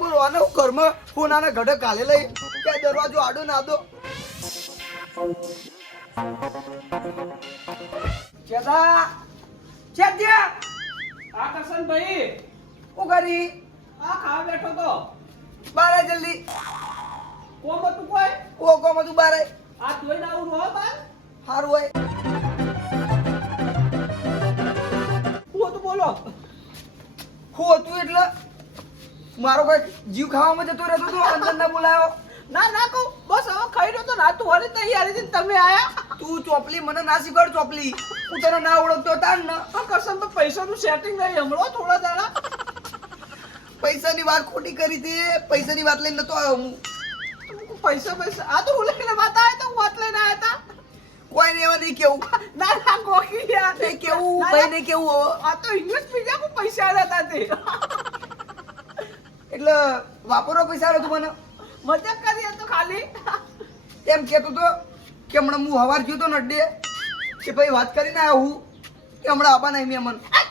બોલો આને હું ઘરમાં ફોન આને ઘડે કાલે લઈ કે દરવાજો આડો ના દો ચેતા ચેત્યા આ કરશન ભાઈ ઉગારી આ ખાવા બેઠો તો બારે જલ્દી કોમ હતું કોઈ ઓ કોમ તું બારે આ જોઈને આવું રહો બાર હારું હોય હું હતું બોલો હું હતું એટલે મારો કોઈ જીવ ખાવામાં જતો રહેતો તો અંદર ના બોલાયો ના ના કહું બસ હવે ખાઈ રહ્યો તો ના તું હરી તૈયારી થી તમે આયા તું ચોપલી મને ના શીખવાડ ચોપલી હું તને ના ઓળખતો તાન ને આ કરશન તો પૈસાનું સેટિંગ નહીં હમણો થોડા દાડા પૈસાની વાત ખોટી કરી તે પૈસાની વાત લઈને નતો આવ્યો હું પૈસા પૈસા આ તો હું લઈને વાત આવ્યા તો હું વાત લઈને આવ્યા હતા કોઈ ને એવા નહીં કેવું ના ના કોકી યાર નહીં કેવું ના, ભાઈ ના. નહીં કેવું હવે આ તો ઇંગ્લિશ બીજા કો પૈસા આલ્યા હતા તે એટલે વાપરો પૈસા આવ્યો તું મને મજાક કરી તો ખાલી એમ કહેતો તો કે હમણાં હું હવાર ગયો તો નડ્ડે કે ભાઈ વાત કરીને આવ્યો હું કે હમણાં આબા નહીં મેં મન આ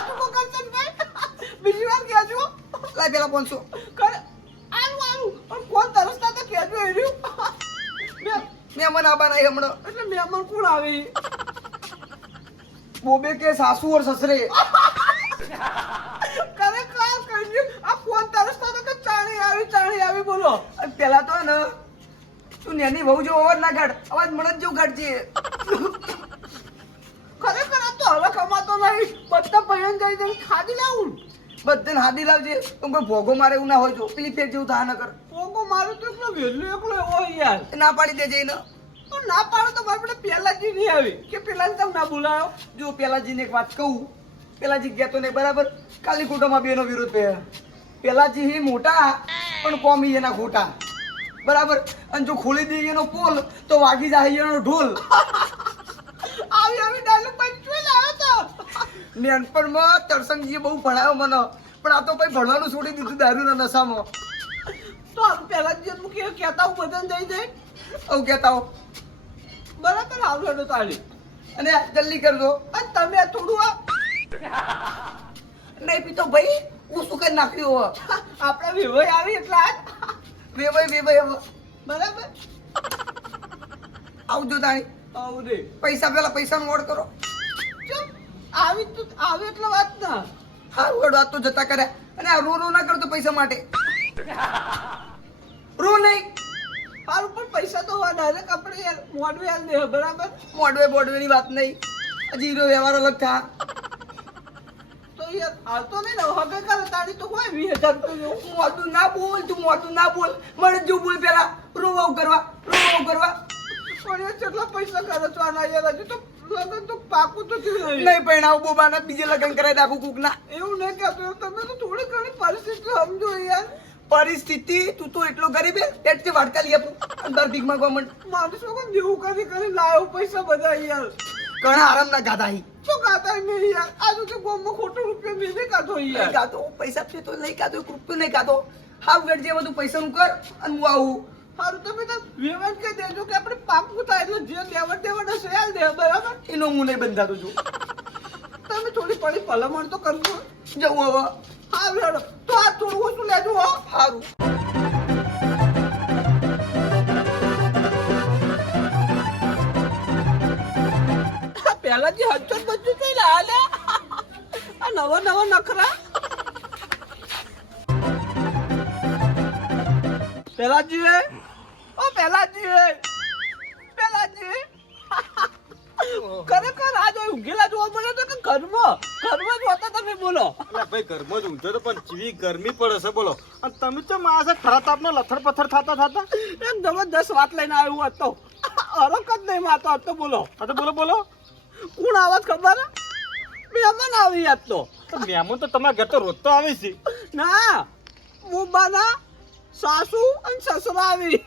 ચૂકો કરશન ભાઈ બીજી વાર કહેજો લાય પેલા 500 કર આનું આનું પણ કોણ તરસતા તો કહેજો એર્યું મેં મન આબા નહીં હમણાં એટલે મહેમાન કોણ આવી બોબે કે સાસુ ઓર સસરે ખરેખર કહ્યું આ કોણ તરસતા તો કે ચાણી આવી બોલો અને પેલા તો ને તું નેની વહુ જેવો અવાજ ના કાઢ અવાજ મને જ જેવું કાઢજે ખરેખર આ તો હવે કમાતો નહીં બધા પૈયન જઈ જઈને ખાધી લાવું બધાને હાદી લાવજે તો કોઈ ભોગો મારે એવું ના હોય જો પેલી ફેર જેવું થા ન કર પોગો મારું તો એકલો વહેલું એકલો હોય યાર ના પાડી દેજે એને તો ના પાડો તો મારે પેલાજી નહીં આવી કે પેલા તમે ના બોલાયો જો પેલાજીને એક વાત કહું પેલાજી કહેતો નહીં બરાબર કાલી કુટુંબમાં બેનો વિરોધ પે પેલાજી હી મોટા પણ કોમી એના ખોટા બરાબર અને જો ખોલી દઈએ એનો પોલ તો વાગી જાય એનો ઢોલ આવી ડાયલોગ પંચવેલ આવ્યો તો નાનપણમાં તરસંગજીએ બહુ ભણાયો મને પણ આ તો ભાઈ ભણવાનું છોડી દીધું દારૂના નશામાં તો આમ પેલાજી હું કહેતા હું બધાને જઈ જઈ આવું કહેતા હો બરાબર આવડો તાળી અને જલ્દી કરજો અને તમે આ થોડું આ નહીં પીતો ભાઈ હું શું કરી નાખ્યું હવે આપણે વિવાહ આવી એટલે આજ વેવાઈ હવે બરાબર આવજો તાણી આવું રે પૈસા પેલા પૈસાનો ઓર્ડ કરો ચમ આવી તો આવી એટલે વાત ના હા ઓર્ડ વાત તો જતા કર્યા અને આ રો ના કરતો પૈસા માટે રો નહીં હારું પણ પૈસા તો ડાયરેક્ટ આપણે યાર મોડું યાર દે બરાબર મોડવે બોડવેની વાત નહીં હજી હીરો વ્યવહાર અલગ થા તો યાર હાલતો નહીં ને હવે કરે તારી તો હોય 20,000 રૂપિયા જેવું. મોટું ના બોલ તું મોટું ના બોલ મને જો બોલ પેલા રોવાવ કરવા પણ એ કેટલા પૈસા ખર્ચવાના યાર હજુ તો લગન તો પાકું તો થયું નહીં નહીં પરણાવ બોબાના બીજે લગ્ન કરાવી નાખું કૂકના એવું નહીં કહેતો તમે તો થોડી ઘણી પરિસ્થિતિ સમજો યાર પરિસ્થિતિ તું તો એટલો ગરીબ હે પેટથી વાડકા લઈ આપું અંદર ભીખ માંગવા માંડ માણસો કોઈ દેવું કરી લાવ્યો પૈસા બધા યાર ઘણા આરામ ના ગાધા હી શું ગાતા નહીં યાર આજુ તો ગોમમાં ખોટો રૂપિયા મેં કાઢો નહીં યાર ગાતો પૈસા છે તો નહીં ગાતો કૃપયો નહીં ગાતો હાવ ગઢ જે બધું પૈસાનું કર અને હું આવું સારું તમે તો વ્યવહાર કહી દેજો કે આપણે પાકું થાય એટલે જે દેવડ હશે યાર દે બરાબર એનો હું નહીં બંધાતો છું તમે થોડી પડી ભલામણ તો કરજો જવું હવે હા રેડો તો આ થોડું ઓછું લેજો હો સારું પહેલાથી હજુ બધું કઈ લાલે આ નવા નખરા પહેલાજી ખરેખર આ જો ઊંઘેલા જોવા મળે તો કે ઘરમાં જ હોતા તમે બોલો અલા ભાઈ ઘરમાં જ ઊંઘો તો પણ ચીવી ગરમી પડે છે બોલો અને તમે તો માસે ખરા તાપનો લથડ પથ્થર થતા એમ જબરદસ્ત વાત લઈને આવ્યું હતો અરક જ નહીં માતો હતો બોલો હા તો બોલો કોણ આવાજ ખબર મહેમાન આવી આજ તો મહેમાન તો તમારા ઘર તો રોજ તો આવે છે ના મુંબાના સાસુ અને સસરા આવી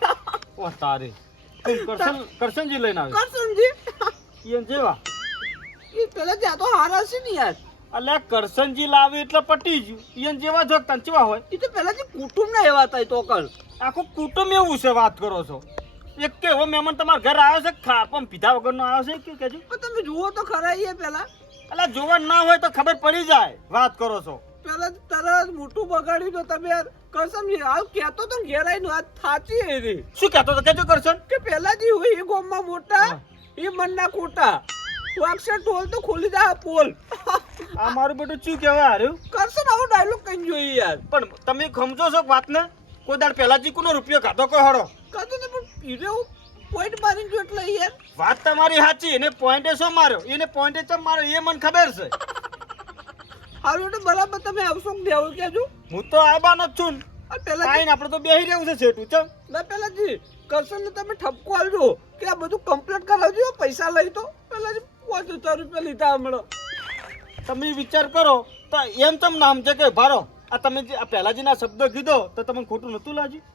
ઓ તારે કરશનજી લઈને આવે કરશનજી એમ જેવા એ પેલા ત્યાં તો હારા છે ને યાર અલ્યા કરશનજી લાવે એટલે પટી ગયું એમ જેવા જો તંચવા હોય એ તો પેલાથી કુટુંબ ના એવા થાય તો કર આખું કુટુંબ એવું છે વાત કરો છો એક કે એવો મહેમાન તમારા ઘર આવ્યો છે ખાપમ પીધા વગરનો આવ્યો છે કે કેજો પણ તમે જુઓ તો ખરા એ પેલા અલ્યા જોવા ના હોય તો ખબર પડી જાય વાત કરો છો પેલા તરત મોટું બગાડ્યું તો તમે યાર કસમ હાલ કહેતો તો ઘેર આવીને વાત થાચી એની શું કહેતો તો કેજો કરશન કે પેલા જે હોય એ ગામમાં મોટા એ મનના ખોટા વાક્ષર ટોલ તો ખોલી દે આ પોલ આ મારું બેટું શું કહેવા હાર્યું કરશન આવો ડાયલોગ કઈ જોઈએ યાર પણ તમે સમજો છો વાતને કોઈ દાડ પહેલાજી કોનો રૂપિયો ખાધો કોઈ હળો કાતો ને પણ પીરે પોઈન્ટ મારી જો એટલે યાર વાત તમારી સાચી એને પોઈન્ટે શું માર્યો એને પોઈન્ટે ચમ માર્યો એ મને ખબર છે હારું એટલે બરાબર તમે આવશો કે દેવો કેજો હું તો આવવાનો જ છું આ પેલા કાંઈ ને આપણે તો બેહી રહેવું છે છેટું ચમ ના પેલા જી કરશન ને તમે ઠપકો આલજો કે આ બધું કમ્પ્લીટ કરાવજો પૈસા લઈ તો પેલા જી 5000 રૂપિયા લીધા હમણાં તમે વિચાર કરો તો એમ તમ નામ છે કે ભારો આ તમે જે આ પહેલાજીના શબ્દો કીધો તો તમને ખોટું નતું લાગ્યું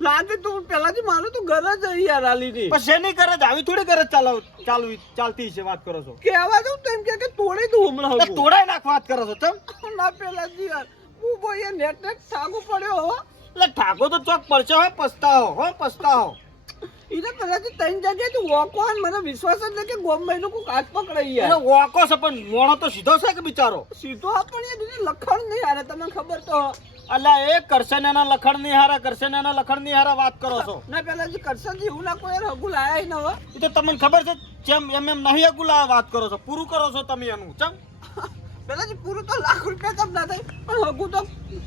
લાગે તો પેલા જી મારું તો ઘર જ યાર આલી ની પણ શેની ગરજ આવી થોડી ગરજ ચાલતી છે વાત કરો છો કેવા દઉં તો એમ કે તોડી દઉં હમણાં એટલે તોડાઈ નાખ વાત કરો છો તમ ના પેલા જી યાર હું બોય નેટ ઠાગુ પડ્યો હો એટલે ઠાકો તો ચોક પડશે હો પસ્તાવો એને પેલા જી ત્રણ જગ્યાએ તો વોકો ને મને વિશ્વાસ જ નથી કે ગોમભાઈ નું કોઈ કાચ પકડાઈ એટલે યાર વોકો છે પણ મોણો તો સીધો છે કે બિચારો સીધો આપણને દીદી લખણ નહીં હારે તમને ખબર તો અલ્યા એ કરશનના લખણ ની હારા વાત કરો છો ના પેલા જી કરશન જી હું ના કોઈ યાર હગુ લાયા ન હવે એ તો તમને ખબર છે જેમ એમ નહીં અગુલા વાત કરો છો પૂરું કરો છો તમે એનું ચમ પેલા જી પૂરું તો લાખ રૂપિયા કમ ના થાય પણ હગુ તો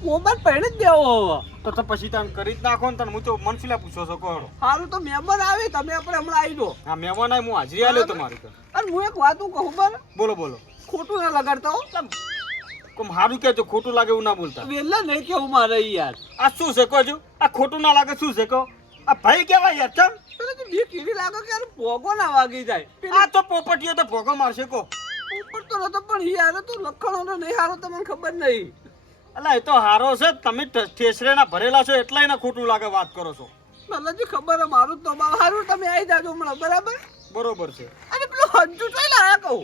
મોબાઈલ પહેણે જ દેવો હવે તો પછી તમે કરી જ નાખો ને તને હું તો મનસીલા પૂછો છો કોડો સારું તો મહેમાન આવે તમે આપણે હમણાં આવી દો હા મહેમાન આય હું હાજરી આલ્યો તમારી તો અને હું એક વાત કહું બર બોલો ખોટું ના લગાડતા હો કોમ હારું કહેજો ખોટું લાગે એવું ના બોલતા વેલા નહીં કેવું મારે યાર આ શું છે કહો આ ખોટું ના લાગે શું છે કહો આ ભાઈ કેવાય યાર ચમ પેલા તો બે કીડી લાગે કે યાર ભોગો ના વાગી જાય આ તો પોપટીઓ તો ભોગો મારશે કો ઉપર તો નતો પણ યાર તો લખણો નહીં હારો તમને ખબર નહીં અલા એ તો હારો છે તમે ઠેસરેના ભરેલા છો એટલે એને ખોટું લાગે વાત કરો છો પેલાજી ખબર હે મારું તો બા હારું તમે આવી જાજો હમણાં બરોબર છે અને પેલો હજુ જોઈ લાયા કહું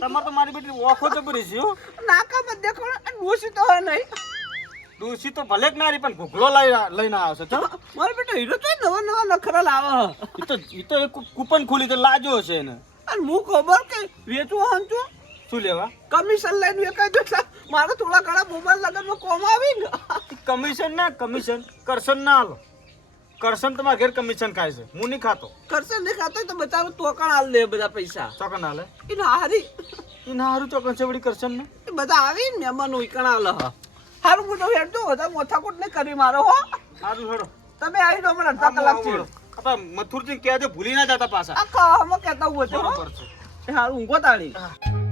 તમારે તો મારી બેટી ઓખો જબરી છે હો નાકામાં દેખો ને અને ડોસી તો હે નહીં ડોસી તો ભલે જ નારી પણ ઘૂઘલો લઈને આવ્યો છે મારો બેટો હીરો તો નવા નખરા લાવે એ તો એક કૂપન ખોલી તો લાજો છે એને અને હું ખબર કે વેચવું હંચું શું લેવા કમિશન લઈને વેચાય તો એટલે મારે થોડા ઘણા મોબાઈલ લગનમાં કોમ આવી ને કમિશન કરશન ના હાલો કરશન તમારા ઘેર કમિશન ખાય છે હું નહીં ખાતો કરશે નહીં ખાતો તો બચારો તોકણ હાલ લે બધા પૈસા ચોકન હાલે એને હારી એ ના હારું ચોકન છે વળી કરશન ને એ બધા આવી ને મહેમાનો ઈકણ હાલ હ હારું મોટો હેડજો બધા મોથાકૂટ નહીં કરી મારો હો હારું હેડો તમે આવી દો મને અડધા કલાક થી આપા મથુરજી કહેજો ભૂલી ના જતા પાછા આ ખાવામાં કહેતા હું હતો બરોબર છે હારું ઊંઘો તાળી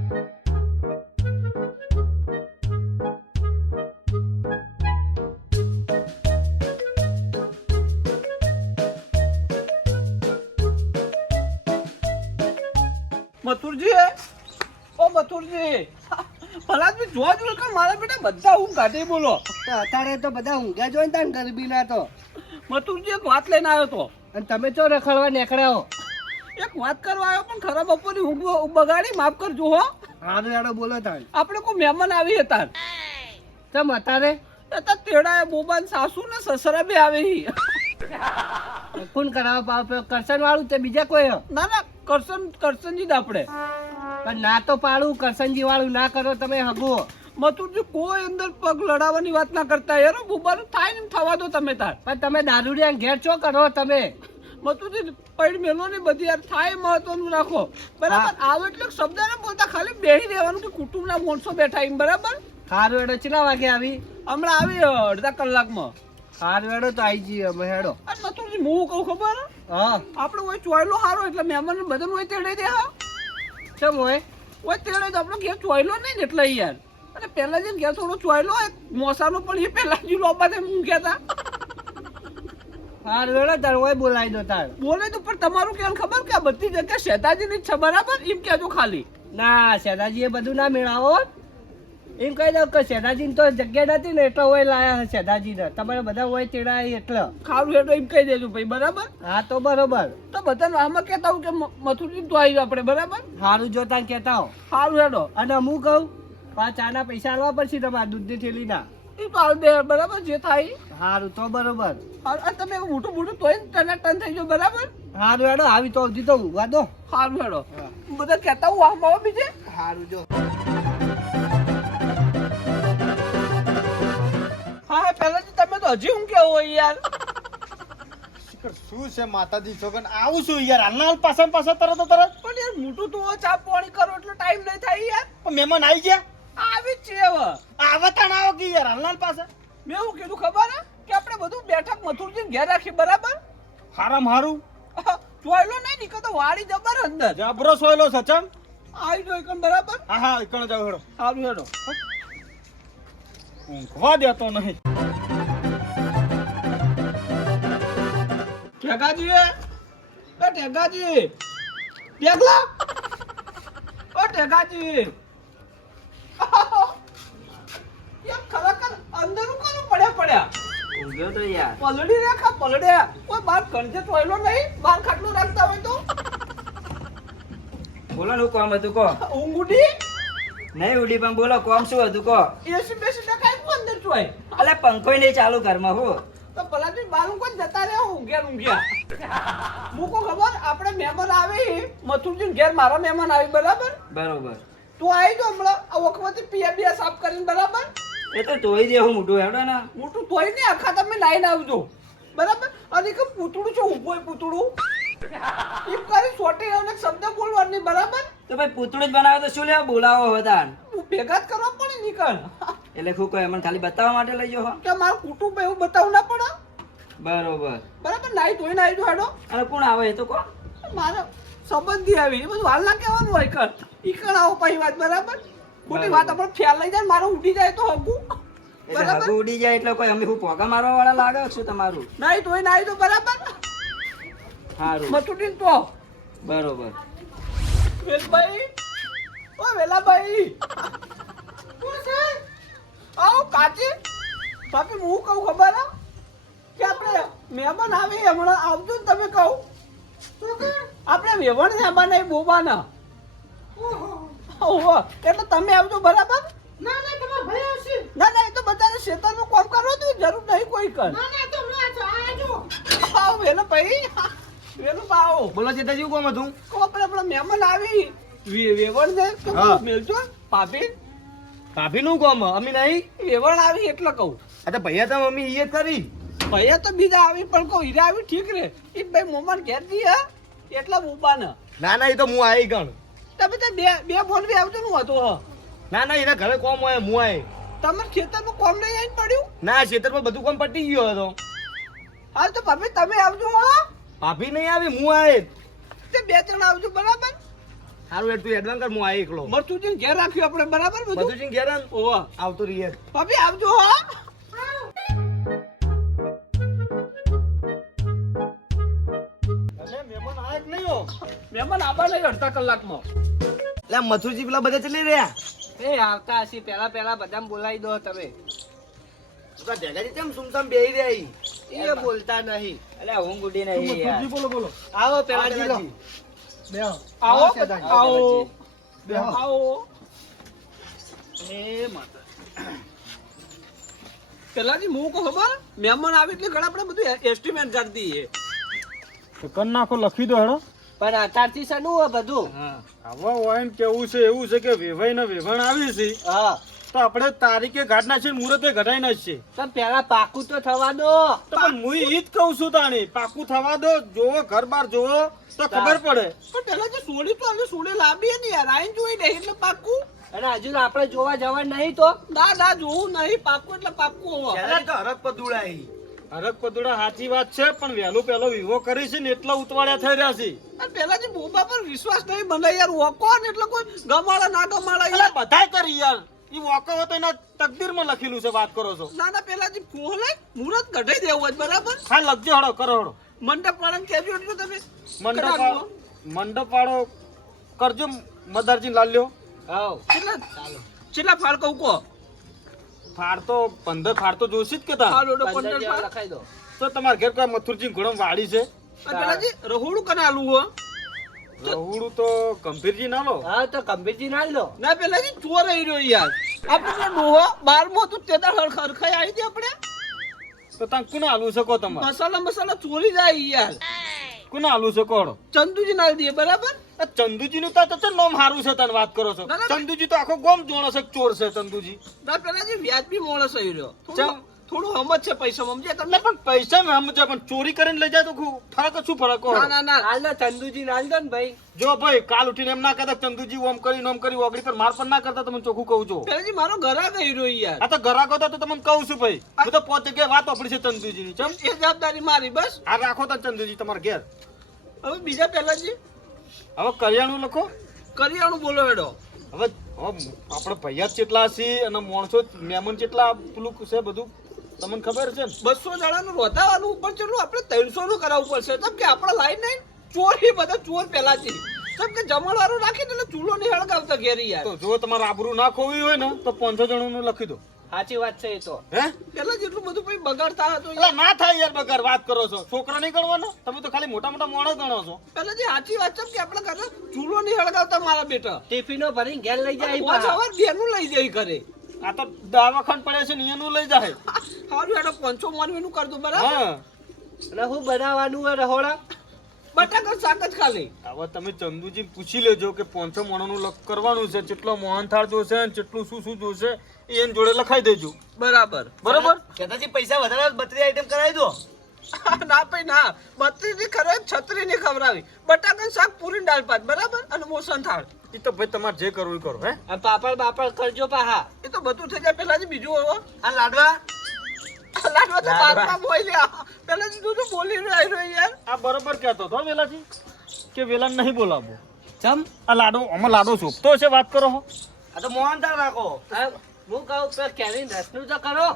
મથુરજી ઓ મથુરજી ભલા તું જોવા જોયું કે મારા બેટા બધા ઊંઘ કાઢી બોલો અત્યારે તો બધા ઊંઘ્યા જોઈ ને તાન ગરબીના તો મથુરજી એક વાત લઈને આવ્યો તો અને તમે ચો રખડવા નીકળ્યા હો એક વાત કરવા આવ્યો પણ ખરા બપોરની ઊંઘ બગાડી માફ કરજો હો હારું યાડો બોલો તાન આપણે કોઈ મહેમાન આવી હતા ચમ અત્યારે હતા તેડા બોબાન સાસુ ને સસરા બી આવે હી કોણ કરાવવા પાવ કરશન વાળું તે બીજા કોઈ હો? ના ના કરશનજી જ આપણે પણ ના તો પાડું કરશનજી વાળું ના કરો તમે હગો મથુરજી કોઈ અંદર પગ લડાવવાની વાત ના કરતા યાર બોબાનું થાય ને થવા દો તમે તાર પણ તમે દારૂડિયા ઘેર ચો કરો તમે મથુરજી પૈડ મેલો ને બધી યાર થાય મહત્વનું રાખો બરાબર આવે એટલે શબ્દ ને બોલતા ખાલી બેહી રહેવાનું કે કુટુંબના માણસો બેઠા એમ બરાબર હારું હેડો કેટલા વાગે આવી હમણાં આવી અડધા કલાકમાં હારું હેડો તો આવી જઈએ અમે હેડો અને મથુરજી હું કહું ખબર હા આપણે હોય ચોયલો હારો એટલે મહેમાન બધાને હોય તેડે દે હા ચમ હોય હોય તેડે તો આપણે ઘેર ચોયલો નહીં ને એટલે યાર અને પહેલા જે ઘેર થોડો ચોયલો એક મોસાનો પણ એ પહેલા જ લોબા તે મૂક્યા હતા હારું હેડો તાર હોય બોલાવી દો તાર બોલે તો પણ તમારું કેમ ખબર કે આ બધી જગ્યા શેતાજીની જ છે બરાબર એમ કહેજો ખાલી ના શેઠાજી એ બધું ના મેળાવો એમ કહી દઉં કે શેઠાજી તો જગ્યા નથી ને એટલે હોય લાયા શેઠાજી ને તમારે બધા હોય તેડા એટલે ખારું હેઠો એમ કહી દેજો ભાઈ બરાબર હા તો બરોબર તો બધાને આમાં કહેતા હું કે મથુરજી તો આવી આપણે બરાબર હારું જોતા કેતા હો સારું હેડો અને હું કહું ચાના પૈસા આલવા પડશે તમારે દૂધની થેલીના એ તો હાલ દે બરાબર જે થાય હારું તો બરોબર અને તમે મોટું મોટું તોય ટન થઈ જાવ બરાબર હારું હેડો આવી તો હજી તો ઊંઘવા દો સારું હેડો બધા કહેતા હું આમ આવો બીજે હારું જો હા પહેલાથી તમે તો હજી હું કેવો હોય યાર શું છે માતાજી છોકન આવું છું યાર હાલના હાલ પાછા પાછા તરત પણ યાર મોટું તો ચા પાણી કરો એટલે ટાઈમ નહીં થાય યાર પણ મહેમાન આવી ગયા આવી જ છે હવે આવતાણ આવો કે યાર હાલના હાલ પાછા મેં શું કીધું ખબર હે કે આપણે બધું બેઠક મથુરજી ઘેર રાખી બરાબર હારામ હારું ચોયલો નહીં નીકળતો વાળી જબર અંદર જબરો સોયલો સચમ આવી જો એકન બરાબર હા હા એકણ જાવ હેડો સારું હેડો ઊંઘવા દેતો નહીં ટેકાજી એ ટેકાજી ટેકલા ઓ ટેકાજી યાર ખરેખર અંદર કોનું પડ્યા ઊંઘ્યો તો યાર. પલડી રાખા પલડ્યા કોઈ બાર કરજે ટોયલો નહીં બાર ખાટલું રાખતા હોય તો બોલો નું કોમ હતું કો. ઊંઘ ઉડી નહીં ઉડી પણ બોલો કોમ શું હતું કો. એસી બેસી ટકાય કો અંદર ચોય અલે પંખોય નહીં ચાલુ ઘરમાં હો. તો પલાટી બારું કોઈ જતા રહ્યા ઊંઘ્યા મૂકો ખબર આપણે મહેમાન આવી મથુરજી ઘેર મારા મહેમાન આવી બરાબર બરોબર. તું આવી જો હમણાં આ વખતે પિયા સાફ કરીને બરાબર એ તો તોય દે હું મોટું હેડો ને. મોટું તોય નહીં આખા તમે લાઈન આવજો બરાબર અને કે પૂતળું છે ઊભું પૂતળું એમ કરી છોટી અને શબ્દ બોલવાની બરાબર તો ભાઈ પૂતળું જ બનાવે તો શું લેવા બોલાવો હતા. તું ભેગા જ કરવા પડે નીકળ એટલે શું કહે મને ખાલી બતાવવા માટે લઈ જાઓ હો? કે મારું કુટુંબ એવું બતાવવું ના પડે બરોબર. બરાબર નાઈ ધોઈને આવી જો હેડો અને કોણ આવે એ તો કો. મારા સંબંધી આવી એ બધું હાલ ના કહેવાનું હોય કર ઈકણ આવો પછી વાત બરાબર ખોટી વાત આપણે ખ્યાલ લઈ જાય મારો ઉડી જાય તો હગું એટલે બરાબર હગું ઉડી જાય એટલે કોઈ અમે હું પોગા મારવા વાળા લાગે શું તમારું. નાઈ ધોઈને આવી તો બરાબર સારું મથુટીન તો બરોબર. વેલભાઈ ઓ વેલાભાઈ કોણ છે આવો કાચી બાપી હું કહું ખબર હે કે આપણે મહેમાન આવે હમણાં આવજો ને તમે કહું આપણે વેવણ મહેમાન એ બોબાના ઓહો એટલે તમે આવજો બરાબર ના ના તમારા ભાઈ આવશે ના ના એ તો બધાને શેતાનનું કામ કરો તો જરૂર નહીં કોઈ કર ના ના તો આવજો આવો વેલાભાઈ વેલું પાવો બોલો ચેતાજી કોમ હતું આપણે આપણા મહેમાન આવી વેવણ ને તો હા. મેલજો ભાભી ભાભી નું કોમ અમે નહીં વેવણ આવી એટલે કહું આ તો ભૈયા તો મમ્મી ઈ જ કરી ભૈયા તો બીજા આવી પણ કહું હીરા આવી ઠીક રે એ ભાઈ મોમાન ઘેર દી હે એટલા બોબા ને ના ના એ તો હું આવી ગણ તમે તો બે ફોન બી આવજો નું હતો હ ના ના એના ઘરે કોમ હોય હું આય તમારે ખેતરમાં કોમ નહીં આવીને પડ્યું ના ખેતરમાં બધું કામ પટી ગયો હતો હાલ તો ભાભી તમે આવજો હો ભાભી નહીં આવી હું આય તે બે જણ આવજો બરાબર સારું હેડ તું એડવાન્સ કર હું આય એકલો મરચુજી ઘેર રાખ્યું આપણે બરાબર બધું બધું જ ઘેર આન. ઓવા આવતો રહીએ ભાભી આવજો હો અરે મહેમાન આયા કે નહીં હો મહેમાન આબા નહીં અડધા કલાકમાં એટલે મથુરજી પેલા બધા ચલી રહ્યા એ આવતા હશે પેલા બધાને બોલાવી દો તમે તો ઢેગાજી કેમ સુમસામ બેહી રહ્યા ઈ? એ બોલતા નહીં એટલે ઊંઘ ઉડી નહીં યાર. બોલો બોલો આવો પેલાજી લો બેહો આવો શેતાજી. આવો બેહો. આવો એ માતા પેલાજી હું કહું ખબર મહેમાન આવી એટલે ઘણા આપણે બધું એસ્ટિમેટ કરી દઈએ કર નાખો લખી દો હેડો પણ અત્યારથી શેનું હોય બધું આવા વાઈન કેવું છે એવું છે કે વેવાઈ ને વેવણ આવી છે હા તો આપણે તારીખે ઘાટ નાખીએ મુહૂર્તે ઘટાઈ નાખીએ તો પેલા પાકું તો થવા દો તો પણ હું ઈ જ કહું છું તાણી પાકું થવા દો જોવો ઘર બાર જોવો તો ખબર પડે પણ પેલા જે સોડી તો આપણે સોડે લાવીએ ને યાર આઈને જોઈ લે એટલે પાક્કું અને હજુ આપણે જોવા જવા નહીં તો ના ના જોવું નહીં પાક્કું એટલે પાક્કું હવે તો હરક પદુડાઈ હરક પદુડા સાચી વાત છે પણ વહેલું પેલો વિવો કરી છે ને એટલા ઉતવાળ્યા થઈ રહ્યા છે અને પેલા જે બોબા પર વિશ્વાસ નહીં મને યાર વોકો ને એટલે કોઈ ગમાડા ના ગમાડા એટલે યાર બધાય કરી યાર ઈ વોકો તો એના તકદીરમાં લખેલું છે વાત કરો છો ના ના પેલા જે ફોલે મુરત કઢાઈ દેવું હોય બરાબર હા લખજો હળો કરો હળો મંડપ વાળાને કહેજો એટલે તમે મંડપ વાળો મંડપ વાળો કરજો મદારજી લાલ્યો હા કેટલા ફાળ કહું કહો ફાડ તો 15 ફાડ તો જોશી જ કે તા ફાળ ઓડો 15 15 જેવા ફાળ લખાઈ દો તો તમારા ઘેર કોઈ મથુરજી ઘોડમ વાડી છે અને પેલા જે રહોડું કને આલું હો રहुડું તો ગંભીરજી ના લો હા તો ગંભીરજી ના લો ના પેલા જે ચોર રહી રહ્યો યાર આપણે તો ડોહો 12મો તો તેદાર હરખાઈ આવી હતી આપણે તો તમે કોને આલુ શકો તમારે મસાલા ચોરી જાય યાર કોને આલુ શકો હળો ચંદુજી ના દે બરાબર આ ચંદુજી નું તો નામ હારું છે તને વાત કરો છો ના, ના. ચંદુજી તો આખો ગોમ જોણો છે કે ચોર છે ચંદુજી ના પેલા જે વ્યાજબી માણસ આવી રહ્યો ચમ. થોડું હમજ છે પૈસા સમજ્યા તમને એટલે પણ પૈસા મેં સમજો પણ ચોરી કરીને લઈ જાય તો ફરક શું ફરક હોય? ના હાલ ને ચંદુજી હાલ દો ને ભાઈ. જો ભાઈ કાલ ઉઠીને એમ ના કહેતા ચંદુજી ઓમ કરી ઓગળી પર માર પણ ના કરતા તમને ચોખ્ખું કહું છું. પેલાજી મારો ઘરા ગઈ રહ્યો યાર. આ તો ઘરાકો તો તમને કહું છું ભાઈ. હું તો પોતે કે વાત આપડી છે ચંદુજીની. ચમ એ જવાબદારી મારી બસ. આ રાખો તો ચંદુજી તમારા ઘેર. હવે બીજા પેલાજી હવે કરિયાણું લખો. કરિયાણું બોલો હેડો. હવે આપણે ભૈયા જ કેટલા છીએ અને માણસો મહેમાન કેટલા પેલું છે બધું તમને ખબર છે ને? 200 જણાનું રોધાવાનું ઉપર ચેટલું આપણે 300 નું કરાવવું પડશે. કેમ કે આપણે લાઈન નહીં ચોરી બધા ચોર પેલાથી. કેમ કે જમણવાળું રાખીને એટલે ચૂલો નહીં હળગાવતા ઘેરી યાર. તો જો તમારે આબરૂ ના ખોવી હોય ને તો 500 જણાનું લખી દો. સાચી વાત છે એ તો. હે પેલા જેટલું બધું પછી બગાડતા હતો એટલે ના થાય યાર બગાર વાત કરો છો. છોકરા નહીં ગણવાનો તમે તો ખાલી મોટા મોટા માણસ ગણો છો. પેલા જે સાચી વાત છે કે આપણે ઘરે ચૂલો નહીં હળગાવતા મારા બેટા. ટિફિનો ભરીને ઘેર લઈ જાય પાંચ પાછા. સવાર બેનું લઈ જાય ઘરે. આ તો દવાખાન પડે છે ને એનું લઈ જાય. સારું હેડો 500 માનવીનું કર દો બરાબર. હા અને હું બનાવવાનું હોય રહોડા? બટાકા શાક જ ખાલી. હવે તમે ચંદુજી પૂછી લેજો કે 500 માણસનું કરવાનું છે, કેટલો મોહનથાળ જોશે ને કેટલું શું શું જોશે એની જોડે લખાઈ દેજો. બરાબર બરોબર? કેતાજી પૈસા વધારે 32 આઈટમ કરાવી દો. ના ભાઈ ના 32 ની ખરાબ 36 ની ખવડાવી. બટાકા શાક પૂરી દાળ ભાત બરાબર અને મોસન થાળ. એ તો ભાઈ તમારે જે કરવું એ કરો. હે અને પાપડ બાપડ કરજો પાહા. એ તો બધું થઈ જાય પેલા બીજું હવે આ લાડવા લાડવા તો બાદમાં બોલી લ્યા. પેલા તું તો બોલી રહ્યો યાર. આ બરોબર કહેતો હતો વેલાજી કે વેલા નહીં બોલાવો. ચમ આ લાડો આમાં લાડો શોભતો છે વાત કરો હો. આ તો મોહનથાળ રાખો. હું કહું તો કેરી રસનું તો કરો.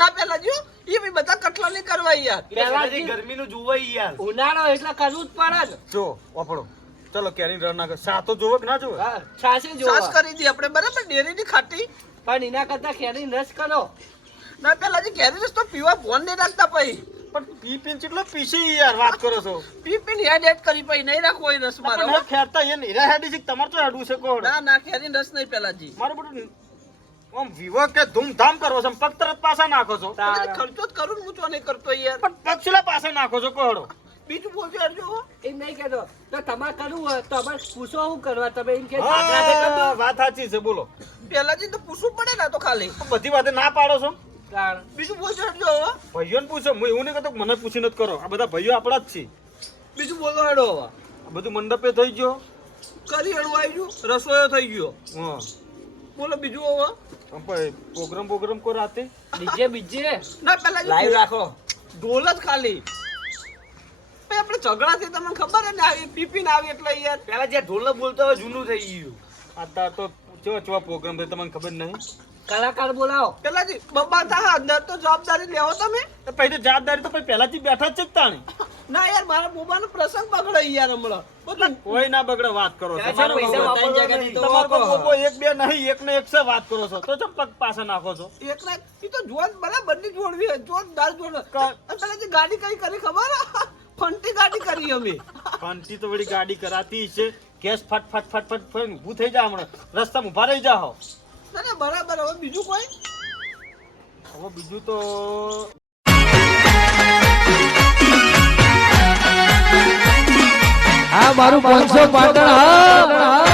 ના પેલા જો એ બી બધા કટલા નહીં કરવા યાર. પેલાથી ગરમીનું જોવાય યાર. ઉનાળો એટલે કરવું જ પડે ને. જો વાપડો ચલો કેરી રન નાખો. સાતો જોવે કે ના જોવે? હા, છાશે સાસ જોવો. કરી દી આપણે બરાબર ડેરીની ખાટી. પણ એના કરતા કેરી રસ કરો. ના પેલા જે કેરી રસ તો પીવા ફોન નહીં રાખતા પછી. પણ પી પીને કેટલો પીસી યાર વાત કરો છો. પી પીને હેડ હેડ કરી પછી નહીં રાખવો એ રસ મારો. પણ ખેરતા એ નીરા હેડી છે તમારે તો હેડું છે કોણ? ના ના કેરી રસ નહીં પેલાજી. મારું બધું આમ વિવાહ કે ધૂમધામ કરો છો પગ તરત પાછા નાખો છો. પેલાજી ખર્ચો જ કરું ને હું તો નહીં કરતો યાર. પણ પક્ષીલા પાછા નાખો છો કોહડો. બીજું બોલજો યાર જો. એમ નહીં કહેતો તો તમારે કરવું હોય તો અમારે પૂછો શું કરવા તમે એમ કે હા, વાત સાચી છે બોલો. પેલાજી તો પૂછવું પડે ને આ તો ખાલી. બધી વાતે ના પાડો છો. બીજું બોલજો યાર જો હવે. ભાઈઓને પૂછો હું એવું નહીં કહેતો કે મને પૂછીને જ કરો. આ બધા ભાઈઓ આપણા જ છે. બીજું બોલો હેડો હવે. આ બધું મંડપે થઈ ગયો. કરી હળવાઈ ગયું રસોઈયો થઈ ગયો. હા બોલો બીજું હવે. આમ ભાઈ પ્રોગ્રામ કો રાતે બીજે બીજે ના પેલા લાઈવ રાખો. ઢોલ જ ખાલી. ભાઈ આપણે ઝઘડા થી તમને ખબર હે ને આવી પીપી ને આવી એટલે યાર. પેલા જે ઢોલ બોલતો હોય જૂનું થઈ ગયું. આ તો ચેવા પ્રોગ્રામ થાય તમને ખબર નહીં. કલાકાર બોલાવો. પેલાજી બબ્બા થા અંદર તો જવાબદારી લેવો તમે. તો પછી તો જવાબદારી તો પછી પહેલાથી બેઠા જ છે જ તાણી. ના યાર મારા બોબાનો પ્રસંગ બગડે યાર હમણાં. બધું કોઈ ના બગડે વાત કરો છો. પૈસા વાપરવાના તો તમારે વાપરો. તો એક બે નહીં એક ને એક છે વાત કરો છો તો ચમ પગ પાછા નાખો છો. એકલા ઈ તો જોન બરાબર ની જોડવી હોય જોરદાર જોડ. પેલાજી ગાડી કઈ કરી ખબર હે? ફંટી ગાડી કરી અમે. ફાંટી તો વળી ગાડી કરાતી છે. ગેસ ફટ ફટ ફટ ફટ ફટ ઊભું થઈ જા હમણાં રસ્તામાં ઊભા રહી જાઓ. ના ના બરાબર હવે બીજું કોઈ. હવે બીજું તો આ મારું 500 પાટણ હા